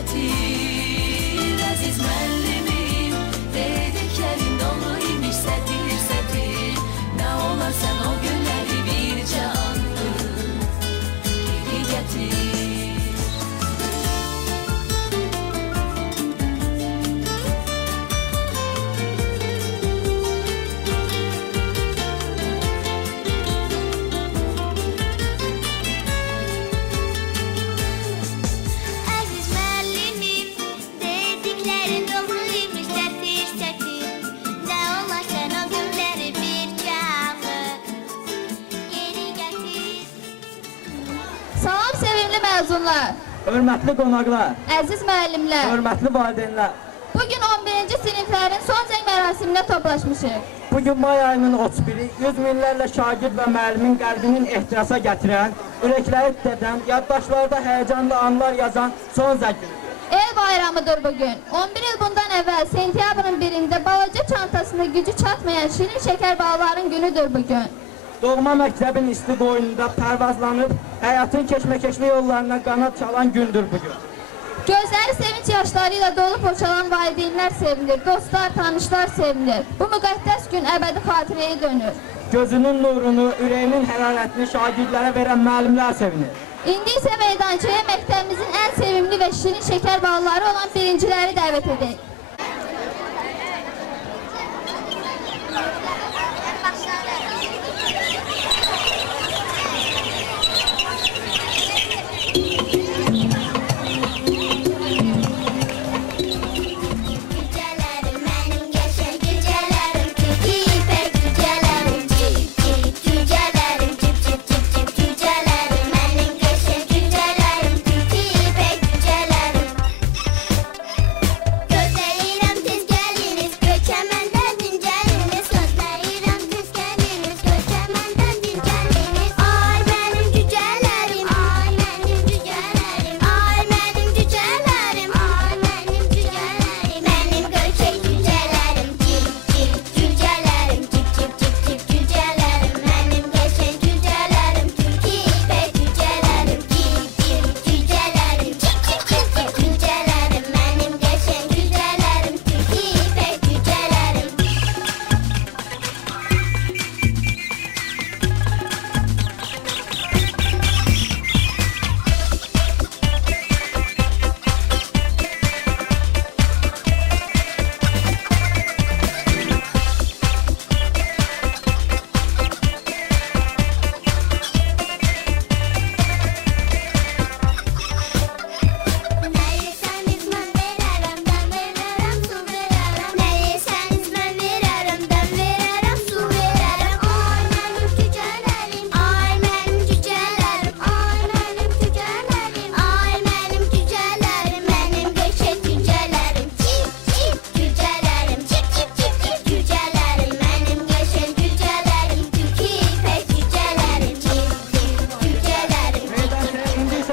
getir aziz müəllimim. Dediklərin dolu imiş sətir sətir. Nə olarsan o günləri bircə anlıq geri getir. Salam sevimli məzunlar, Hörmətli qonaqlar, əziz müəllimlər. hörmətli valideynlər. Bugün 11-ci siniflərin son zəng mərasimində toplaşmışıq. Bugün may ayının 31-i 100 minlərlə şagird və müəllimin qəlbinin ehtirasa gətirən, ürəkləri titrədən, yaddaşlarda həyəcanlı anlar yazan son zəngdir. El bayramıdır bugün. 11 il bundan əvvəl sentyabrın 1-də balaca çantasında gücü çatmayan şirin şəkər bağların günüdür bugün. Doğma məktəbin isti qoynunda pərvazlanıb, həyatın keşməkeşli yollarına qanat çalan gündür bugün. Gözləri sevinç yaşlarıyla dolu poçalan valideynlər sevinir, dostlar, tanışlar sevinir. Bu müqəddəs gün əbədi xatirəyə dönür. Gözünün nurunu, ürəyinin hərarətini şagirdlərə verən müəllimlər sevinir. İndi isə meydançaya məktəbimizin ən sevimli və şirin şəkər bağları olan birinciləri dəvət edək.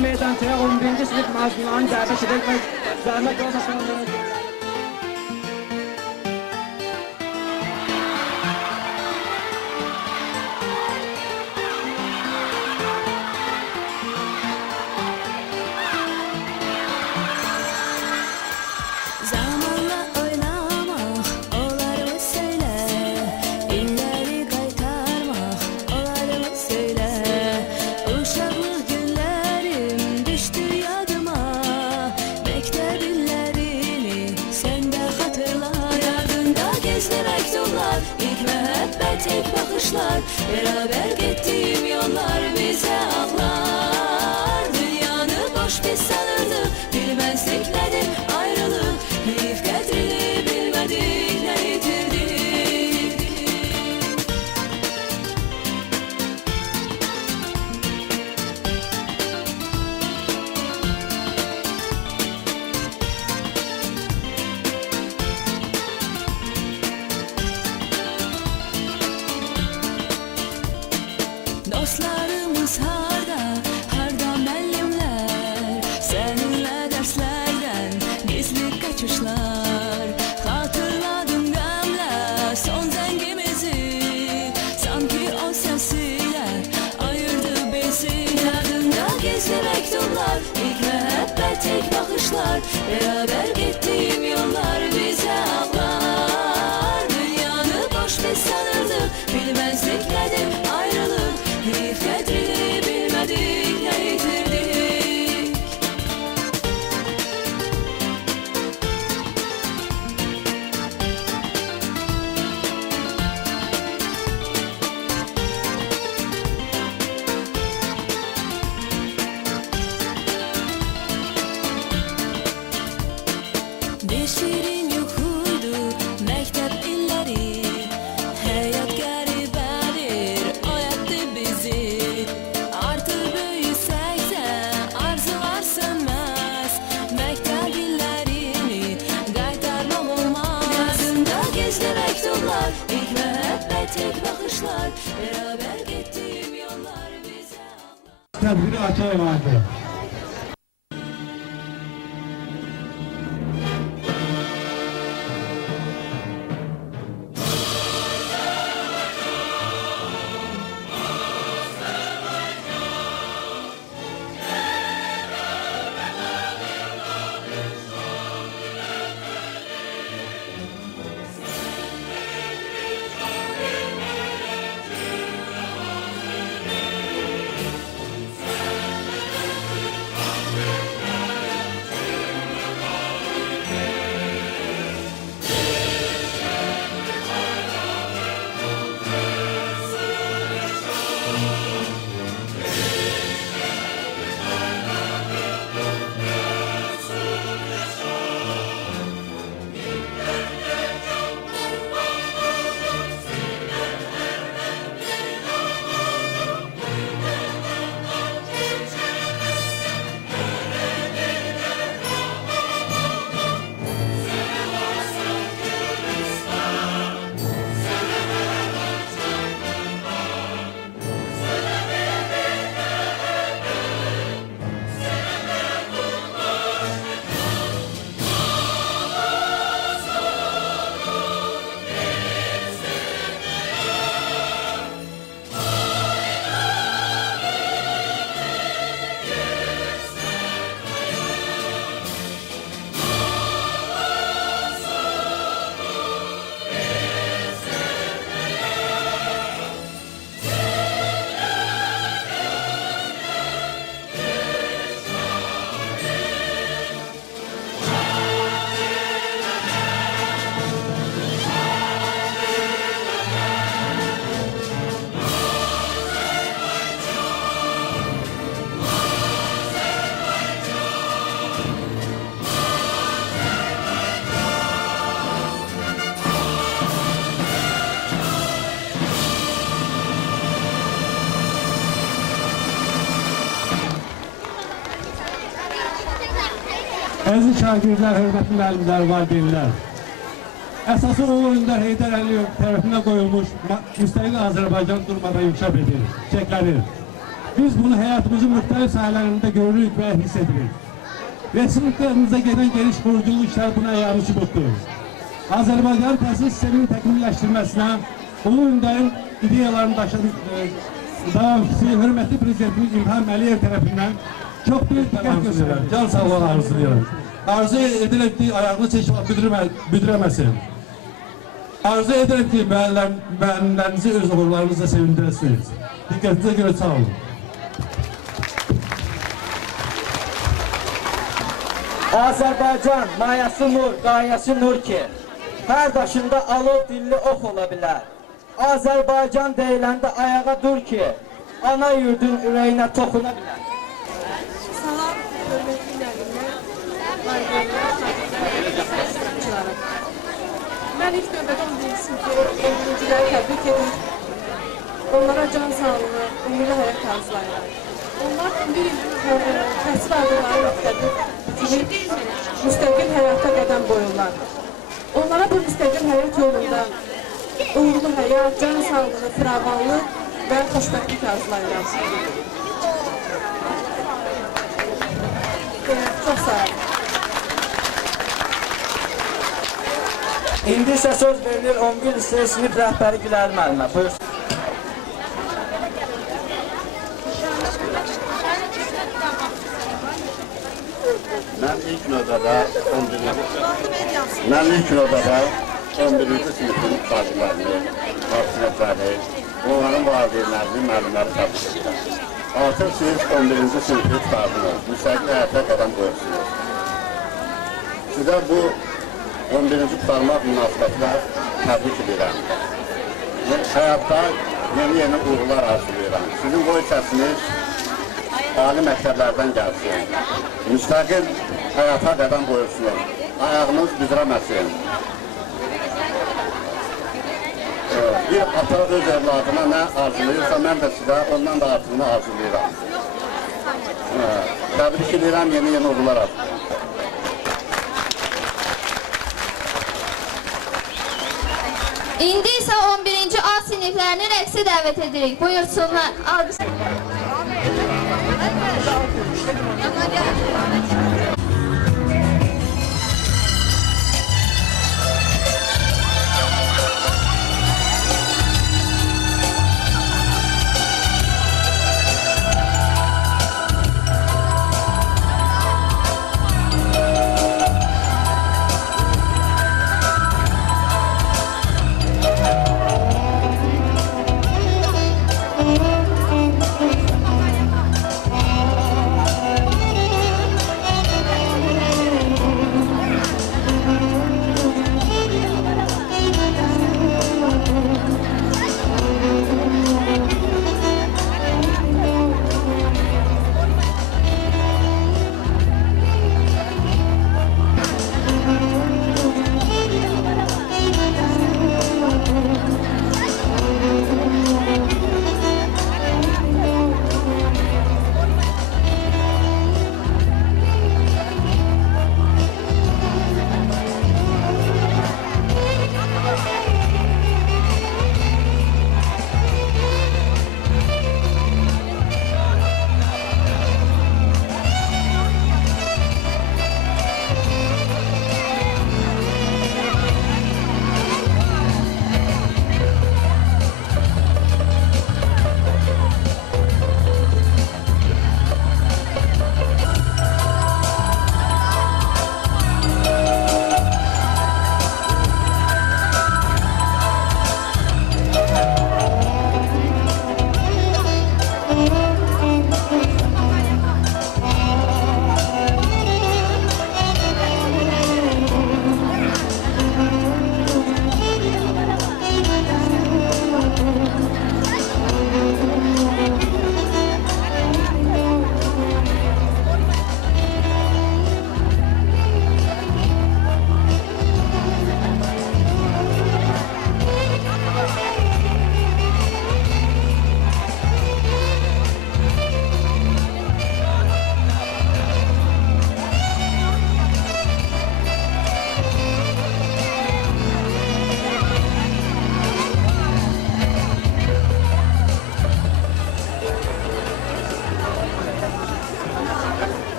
Meydançaya 11-ci sinif məzunlarını dəvət edək və zəhmət olmasın. Zamanla oynamaq olarımı söylə, illəri qaytarmaq olarımı söylə. Uşaqlıq günlərim düşdü yadıma, məktəb illərini sən də xatırla. Yadında gizli məktublar, ilk məhəbbət, ilk baxışlar, beraber getdiyim yollar bizə ağlar. Dünyanı boş biz sanırdık, bilməzdik nədir ayrılık. Heyif qədrini bilmədik, nə itirdik. Dostlarımız harda, harda müəllimlər, səninlə dərslərdən gizli qaçışlar. Xatırladım qəmlə son zəngimizi, sanki o səsilə ayırdı bizi. Yadında gizli məktublar, ilk məhəbbət, ilk baxışlar. bakışlar, beraber gittiğim yollar bize ağlar. Dünyanı boş biz sanırdık, bilmezdik nedir ayrılık. Hiç kadrini bilmedik, ne yitirdik. Bir şirin yuxuydu məktəb illəri. Həyat qəribədir, oyatdı bizi. Artıq böyüsək də arzular sönməz. Məktəb illərini qaytarmaq olmaz. Yazında gizli məktublar, ilk məhəbbət, ilk baxışlar, beraber getdiyim yollar bizə ağlar. Tədbiri açıq vardı. Əziz şagirdlər, hörmətli müəllimlər, valideynlər. Əsası o oyunda Heydər Əliyev tərəfindən qoyulmuş müstəqil Azərbaycan durmadan inkişaf edir, çiçəklənir. Biz bunu həyatımızın müxtəlif sahələrində görürük və hiss edirik. Respublikamızda gedən geniş quruculuq işlər buna yarı sübutdur. Azərbaycan təhsil sisteminin təkmilləşdirməsinə Ulu Öndərin ideyalarını davamçısı, hörmətli Prezidentimiz İlham Əliyev tərəfindən çox büyük diqqət göstərir. Can sağlığı arzulayırım. Arzu edirəm ki, ayağını çəkib büdürəməsin. Arzu edirəm ki, müəllimlərinizi öz uğurlarınızla sevindirəsiniz. Diqqətinizə görə sağ olun. Azərbaycan mayası nur, qayəsi nur ki, hər daşında alov dilli ox ola bilər. Azərbaycan deyiləndə ayağa dur ki, ana yurdun ürəyinə toxuna bilər. Salam, hörmətli müəllimlər, valideynlər, şagirdlər, mən ilk növbədə onu sinifdə öğrenciləri təbrik edir. Onlara can sağlığı, uğurlu həyat arzulayırlar. Onlar bir təhsil aldıqları məktəbi bitirib, müstəqil həyata qədəm qoyurlar. Onlara bu müstəqil həyat yolunda uğurlu həyat, can sağlığı, firavanlıq və xoşbəxtlik arzulayırlar. Çox sağ olun. İndi isə söz verilir 11 lisey sinif rəhbəri Gülər müəllimə. Buyursun. Mən ilk növbədə 11-ci sinifin tacirlərini, təhsilətləri, onların valideynlərini, müəllimləri təbrik edirəm. Artıq siz 11-ci sinifi tutardınız, müstəqil həyata qədəm qoyursunuz. Sizə bu 11-ci tutarmaq münasibətlə təbrik edirəm. Həyatda yeni uğurlar arzulayıram. Sizin boy səsiniz ali məktəblərdən gəlsin. Müstəqil həyata qədəm qoyursunuz. Ayağınız büzrəməsin. Bir ata öz evladına nə arzulayırsa, mən də sizə ondan da artığını arzulayıram. Təbrik edirəm, yeni uğurlar arzulayıram. İndi isə 11-ci A siniflərini rəqsə dəvət edirik. Buyursunlar.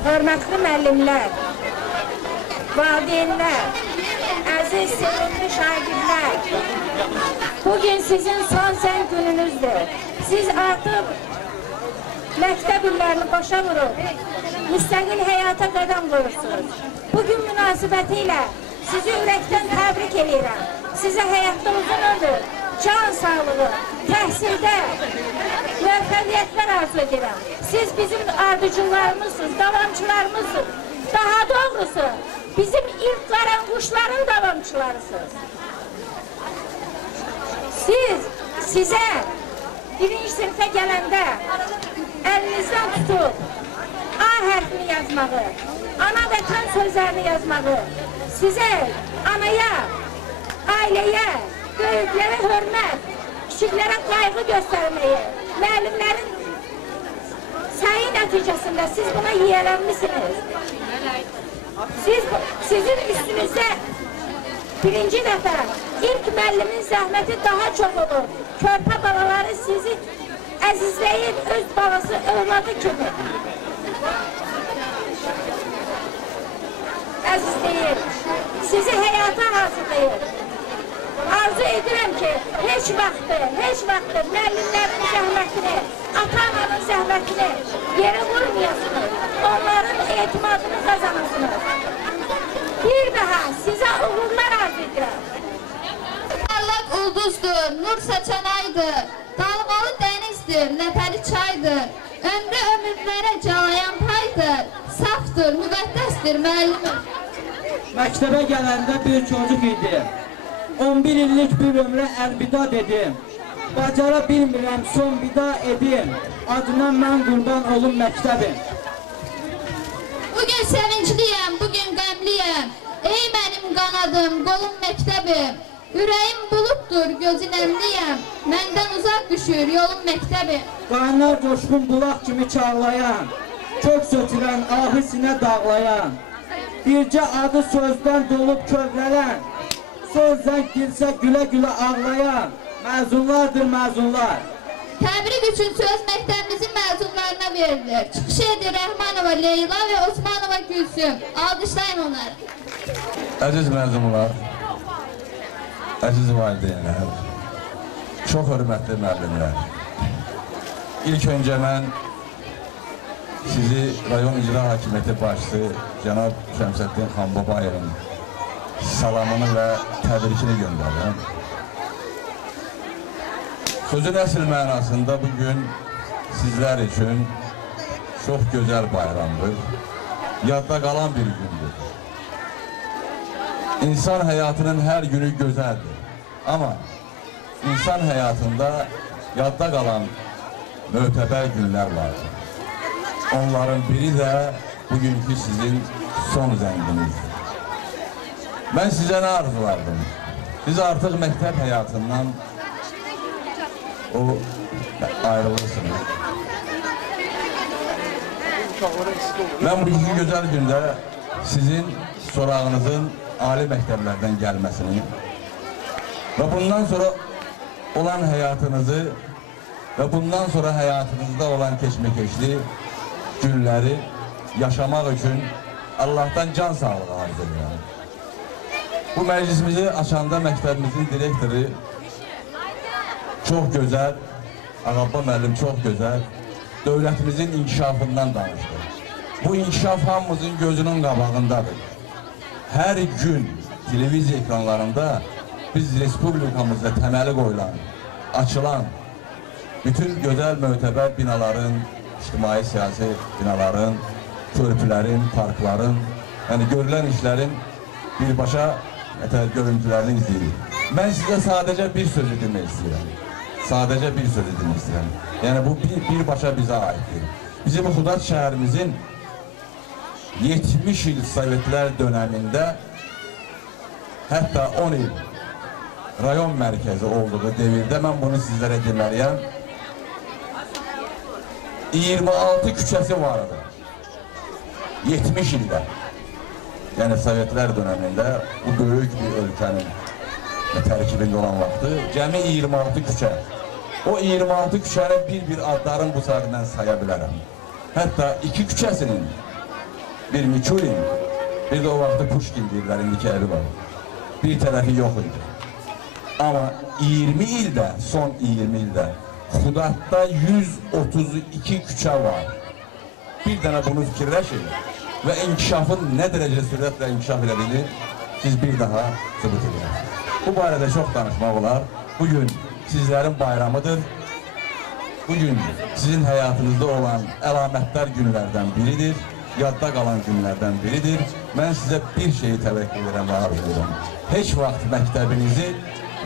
Hörmətli müəllimlər, valideynlər, əziz, sevimli şagirdlər, bugün sizin son sən gününüzdür. Siz artıq məktəb illərini başa vurub, müstəqil həyata qədəm qoyursunuz. Bugün münasibəti ilə sizi ürəkdən təbrik edirəm. Sizə həyatda uzun ömür, can sağlığı, təhsildə müvəffəqiyyətlər arzu edirəm. Siz bizim ardıcılarımızsınız, davamçılarımızsınız. Daha doğrusu, bizim ilk qaranquşların davamçılarısınız. Sizə birinci sinifə gələndə əlinizdən tutub A hərfini yazmağı, ana vətən sözlərini yazmağı, sizə, anaya, ailəyə, böyüklərə hörmət, kiçiklərə qayğı göstərməyi, müəllimlərin səyi nəticəsində siz buna yiyələnmişsiniz. Sizin üstünüzdə birinci dəfə ilk müəllimin zəhməti daha çox olur. Körpə balaları sizi əzizləyir, öz balası, övladı kimi əzizləyir, sizi həyata hazırlayır. Arzu edirəm ki, heç vaxtı müəllimlərin zəhmətini, ata-ananın zəhmətini yerə vurmayasınız, onların etimadını qazanırsınız. oxuyorsunuz. Bir daha sizə uğurlar arzu edirəm. Parlaq ulduzdur, nur saçan aydır. Dalğalı dənizdir, ləpəli çaydır. Ömrü ömürlərə calayan paydır. Safdır, müqəddəsdir müəllimim. Məktəbə gələndə bir çocuk idim. 11 illik bir ömrə əlvida dedim. Bacara bilmirəm son vida edim. Adına mən qurban olum məktəbim. Bugün sevincliyəm, bugün qəmliyəm. Ey mənim qanadım, qolum məktəbim. Ürəyim buluddur, gözün əmliyəm. Məndən uzaq düşür yolum məktəbim. Qaynar coşqun bulaq kimi çağlayan, kök sökülən ahı sinə dağlayan, bircə adı sözdən dolub kövrələn, sözdən girsə gülə-gülə ağlayan, məzunlardır məzunlar. Təbrik üçün söz məktəbimizin məzunlarına verilir. Çıxış edir Rəhmanova Leyla və Osmanova Gülsüm. Alqışlayın onları. Əziz məzunlar, əziz valideynlər, çox hörmətli müəllimlər. İlk öncə mən sizi rayon icra hakimiyyəti başçısı cənab Şəmsəddin Xanbabayevin salamını və təbrikini göndərirəm. Sözün əsl mənasında bugün sizlər üçün çox gözəl bayramdır, yadda qalan bir gündür. İnsan həyatının hər günü gözəldir, amma insan həyatında yadda qalan mötəbər günlər vardır. Onların biri də bugünkü sizin son zənginizdir. Mən sizə nə arzulardım? Siz artıq məktəb həyatından ayrılırsınız. Mən bugünkü gözəl gündə sizin sorağınızın ali məktəblərdən gəlməsini və bundan sonra olan həyatınızı və bundan sonra həyatınızda olan keşməkeşli günləri yaşamaq üçün Allah'tan can sağlığı arzu edirəm. Bu məclisimizi açanda məktəbimizin direktoru çox gözəl, Ağabba müəllim çox gözəl, dövlətimizin inkişafından danışdı. Bu inkişaf hamımızın gözünün qabağındadır. Hər gün televiziya ekranlarında biz Respublikamızda təməli qoyulan, açılan bütün gözəl mötəbər binaların, ictimai siyasi binaların, körpülərin, parkların, yəni görülən işlərin birbaşa görüntülərini izləyirik. Mən sizə sadəcə bir sözü demək istəyirəm. Sadəcə bir sözü demək istəyirəm. Yəni bu birbaşa bizə aiddir. Bizim Xudat şəhərimizin 70 il Sovetlər dönəmində, hətta 10 il rayon mərkəzi olduğu devirdə, mən bunu sizlərə deməliyəm, 26 küçəsi vardı. 70 ildə. Yəni Sovetlər dönəmində bu böyük bir ölkənin tərkibində olan vaxtı cəmi 26 küçə. O 26 küçənin bir adlarını bu saat mən saya bilərəm. Hətta 2 küçəsinin, bir Miçulin, bir də o vaxtı Puşkin deyirlər, indiki evi var. Bir tərəfi yox idi. Amma 20 ildə, son 20 ildə Xudatda 132 küçə var. Bir dənə bunu fikirləşin və inkişafın nə dərəcə sürətlə inkişaf edildiğini siz bir daha sübut edin. Bu barədə çox danışmaq olar. Bugün sizlərin bayramıdır. Bugün sizin həyatınızda olan əlamətdar günlərdən biridir. Yadda qalan günlərdən biridir. Mən sizə bir şeyi təvəkkül edirəm və arzu edirəm. Heç vaxt məktəbinizi,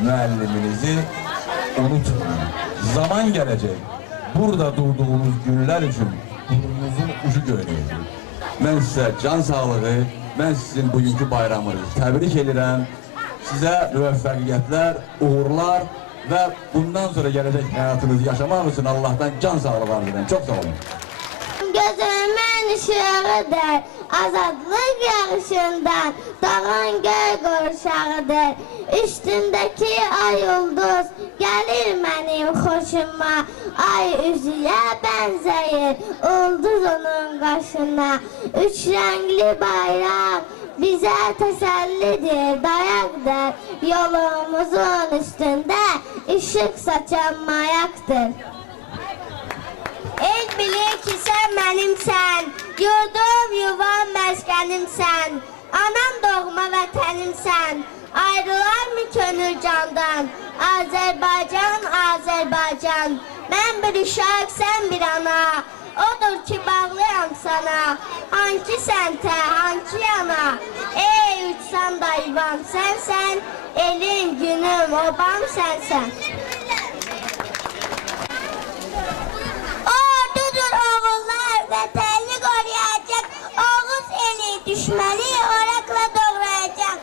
müəlliminizi unutmayın. Zaman gələcək. Burada durduğunuz günlər üçün burnunuzun ucu göynəyəcək. Mən sizə can sağlığı, mən sizin bugünkü bayramınızı təbrik edirəm. Sizə müvəffəqiyyətlər, uğurlar və bundan sonra gələcək həyatınızı yaşamaq üçün Allah'tan can sağlığı arzu edirəm. Çox sağ olun. Gözümün ışığıdır, azadlıq yağışından doğan göy qurşağıdır. Üstündəki ay ulduz gəlir mənim xoşuma. Ay üzüyə bənzəyir, ulduz onun qaşına. Üç rəngli bayraq bizə təsəllidir, dayaqdır. Yolumuzun üstündə işıq saçan mayaqdır. El bilir ki sen benimsen, yurdum yuvam məskənimsən. Anam doğma vətənimsən, ayrılar mı könül candan? Azərbaycan, Azərbaycan, mən bir uşaq, sən bir ana. Odur ki bağlıyam sana, hangi səmtə, hangi yana. Ey uçsan da yuvam sənsən, elin, günüm, obam sənsən. Ordudur oğullar, vətəni qoruyacaq, Oğuz eli düşməni orakla doğrayacaq.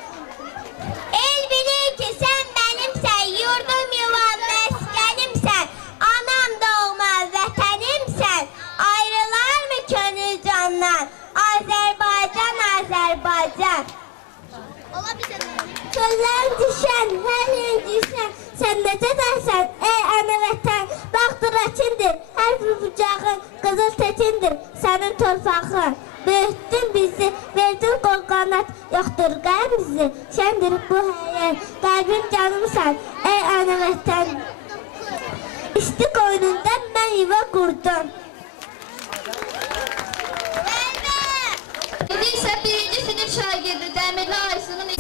El bilir ki sen benimsen, yurdum yuvam məskənimsən, anam doğma vətənimsən, ayrılar mı könül candan? Azərbaycan, Azərbaycan. Köllər düşən, hər yer düşən, sən necədəsən ey ana vətən? Baxdır əkindir, hər bir bucağın qızıl təkindir, sənin torpağın. Böyütdün bizi, verdin qol qanat, yoxdur qəlb bizi, şəndir bu həyər, qəlbim canımsan ey ana vətən. İşti qoynundan mən yuva qurdum. İndi isə birinci sinif şagirdi Dəmirli Aysunun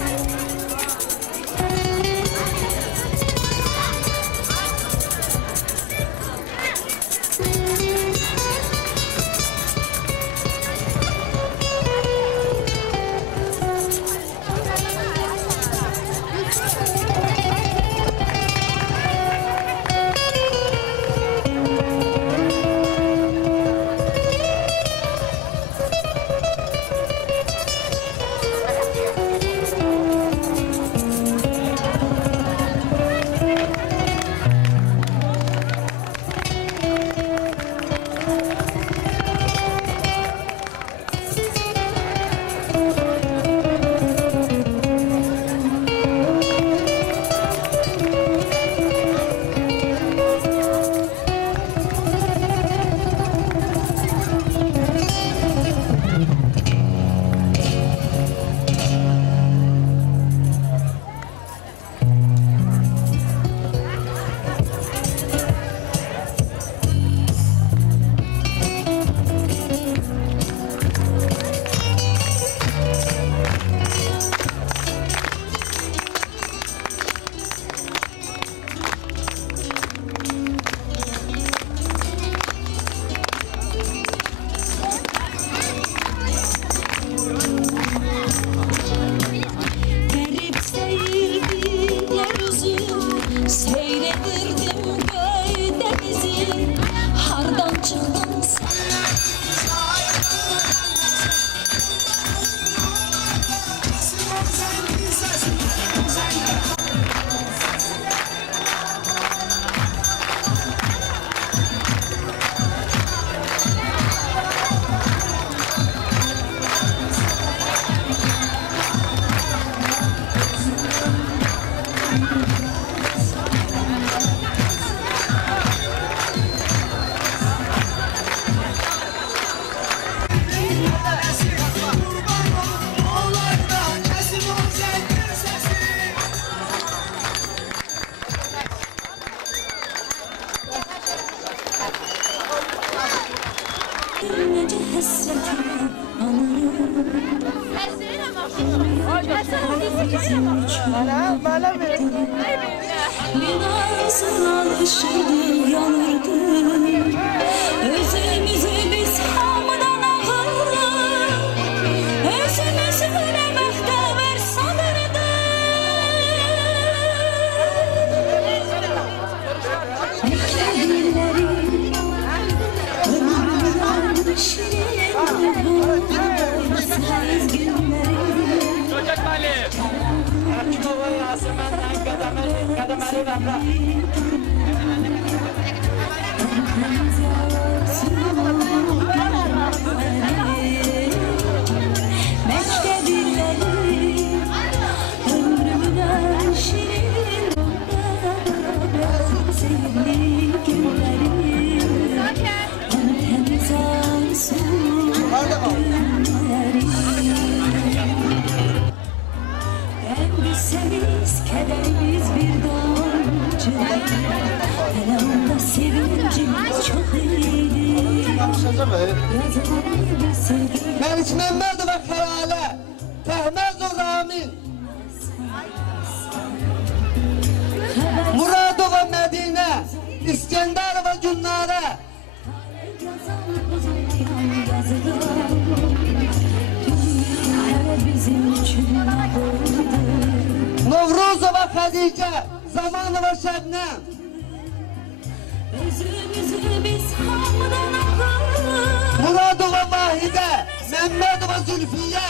sevincimiz çok iyi. Məlik Məmmədova Xəyalə, Təhməzov Ramin, Muradova Mədinə, İskəndərova Gülnarə, Novruzova Xədicə, Zamanova Şəbnəm, Muradova Mahidə, Məmmədova Zülfiyyə,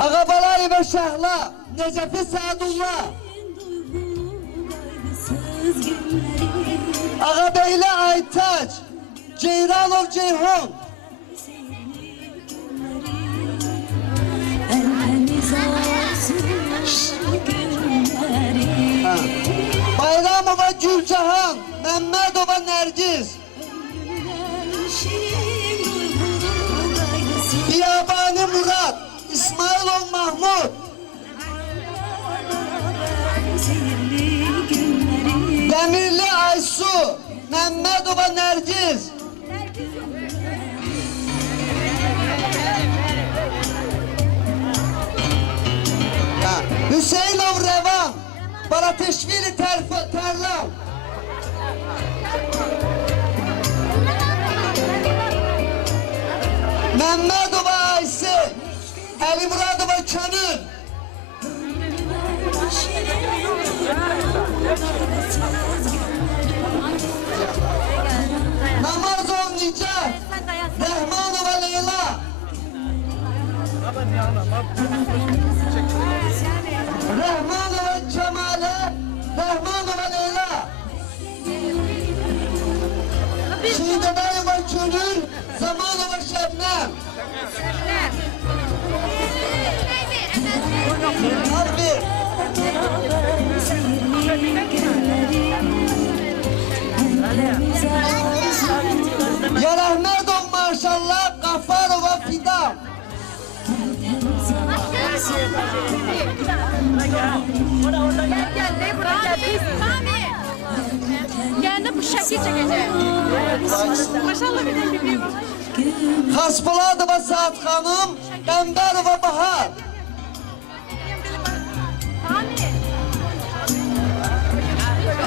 Ağabalayeva Şəhla, Necəfi Sədullah, Ağabeyli Aytaç, Ceyranov Ceyhun, Bayramova Gülcahan, Məmmədova Nərgiz, Biyabani Murad, İsmailov Mahmud, Demirli Aysu, Məmmədova Nərgiz, Hüseynov Revan, Barateşvili Tərlan, Məmmədova Aysel, Əlimuradova Könül, Namazov Nicat, Rəhmanova Leyla, Rəhmanova Kəmalə, Rəhmanova Leyla, Şehidəbəyova Könül, Zamanova Şəbnəm, Harbi, Yarahmədov Maşallah, Qafarova Fidam, Geldi bu şekil çekeceğim. Maşallah bir de biliyor. Xaspoladova Saat Xanım, Qəmbərova Bahar,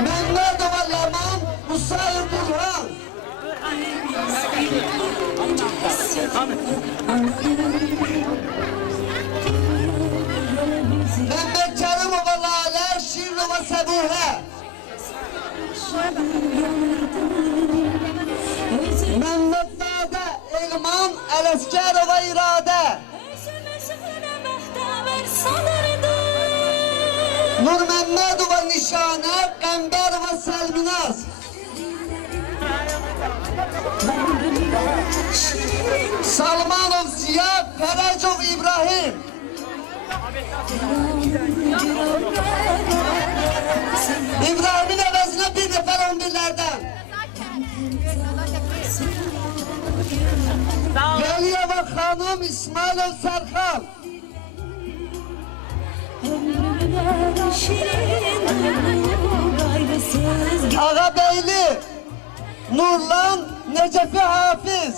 Məmmədova Ləman, Musayev Burhan, Məmməd Kərimova Lalə, Şirnova Səbuhə, Məmməd Nadə, Elman, Ələskərova İradə, Nur Məmmədova Nişanə, Qəmbərova Səlminaz, Salmanov Ziya, Fərəcov İbrahim, İbrahimin əvəzinə bir nəfər 11'lərdən, Gəliyeva Xanım, İsmailov Sərxan, Ağabeyli, Nurlan, Necəfi Hafiz,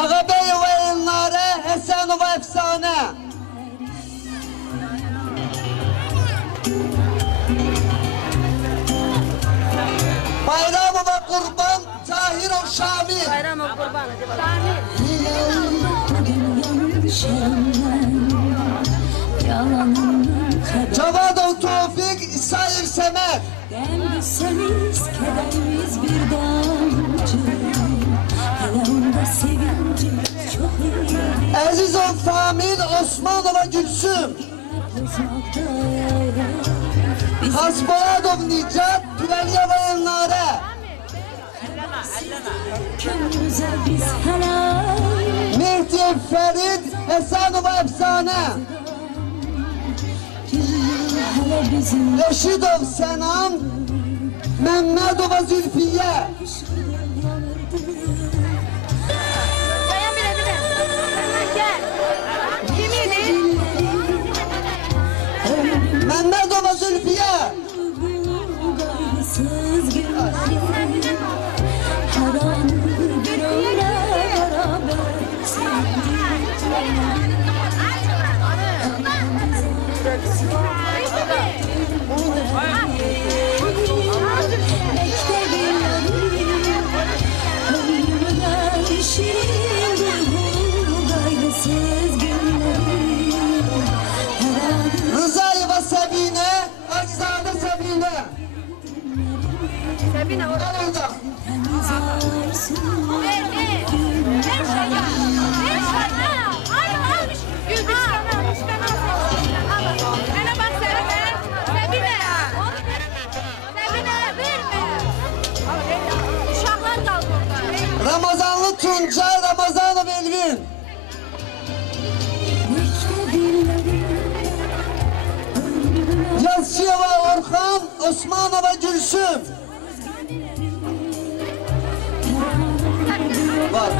Ağabeyova Elnarə, Həsənova Əfsanə, Bayramova Qurban, Tahirov Şamil, Bayramov Qurban, Şamil. Cavadov Tevfik, İsayev Səməd, Semiz kederimiz bir damcı, yalanında sevincim çok iyi. Əzizov Famil, Osmanova Gülsüm, Hasboladov Nicat, Tüləliyeva Elnarə, Könlümüze biz helal, Mehdiyev Ferid, Həsənova Əfsanə, hele bizim Reşidov Sənam, Məmmədova Zülfiyyə, Dayan bir de. Gel. Yemin et. Fatma Zülfiye. Bu gayrısız günlerim her an bir ömre beraber sevdik. Ömrümden şirin bu gayrısız günlerim her an Rızayeva Sabine, Akzade Sabine. Sabine orada. Orada. temiz olsun. Ver şaya. Ver şaya. Ay almış. Gülbüş sana almış. Ben almış. Bana bak sana ver. Sabine. Sabine verme. Uşaklar kaldı orada. Ramazanlı Tunca, Ramazanov Elvin. Yazçıyeva Orhan, Osmanova Gülsüm. Var.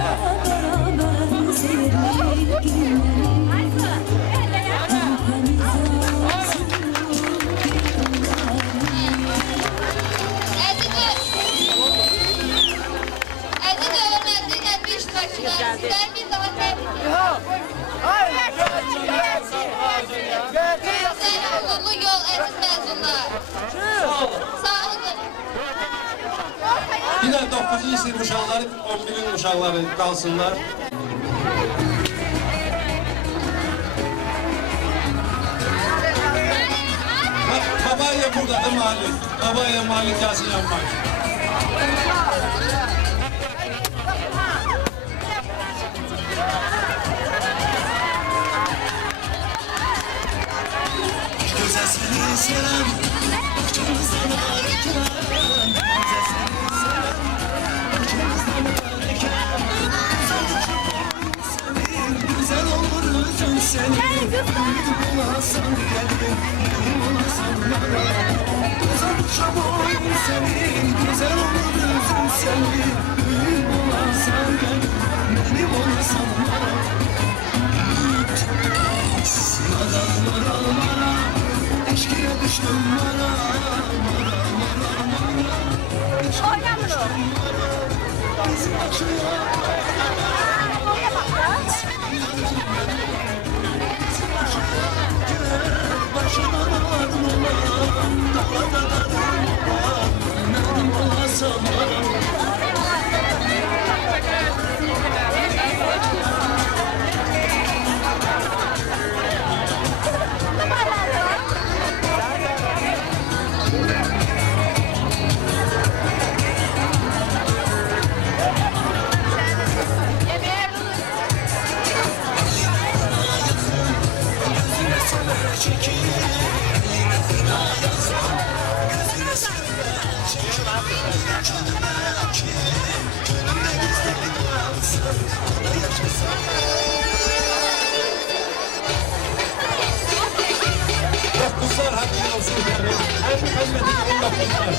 Əziz və hörmətli tədbir iştirakçılar, sizləri bir daha təbrik edirəm. Uğurlu yol, əziz məzunlar. Sağ olun. Bir de 9. sınıf uşaqları, 11'in uşaqları qalsınlar. Babayla buradadır Malik. Babayla Malik gelsin yanmak. Kızlar hakkında olsun. Hem kıymetli Allah kızlar.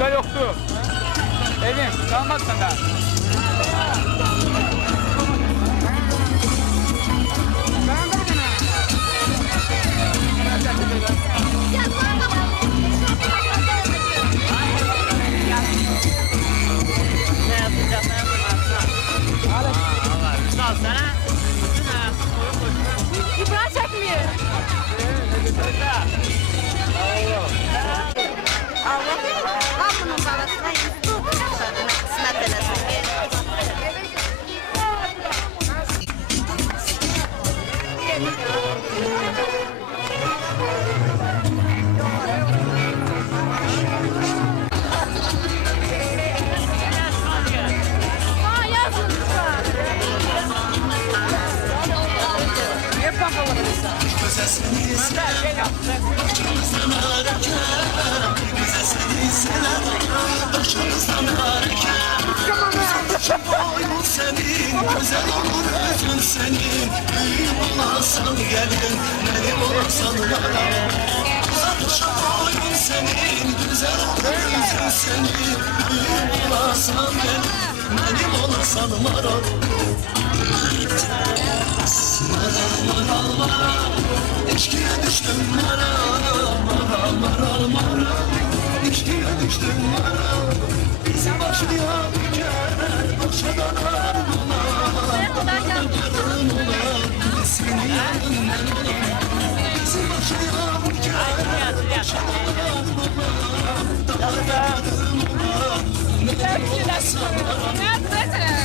Başka yoktu. Evim kalmaz senden. İbrahim çekmiyor. Hamının balasına yüz tut. Kısmet eləsin. Aa yazın lütfen. Niye pampalamadın? Ne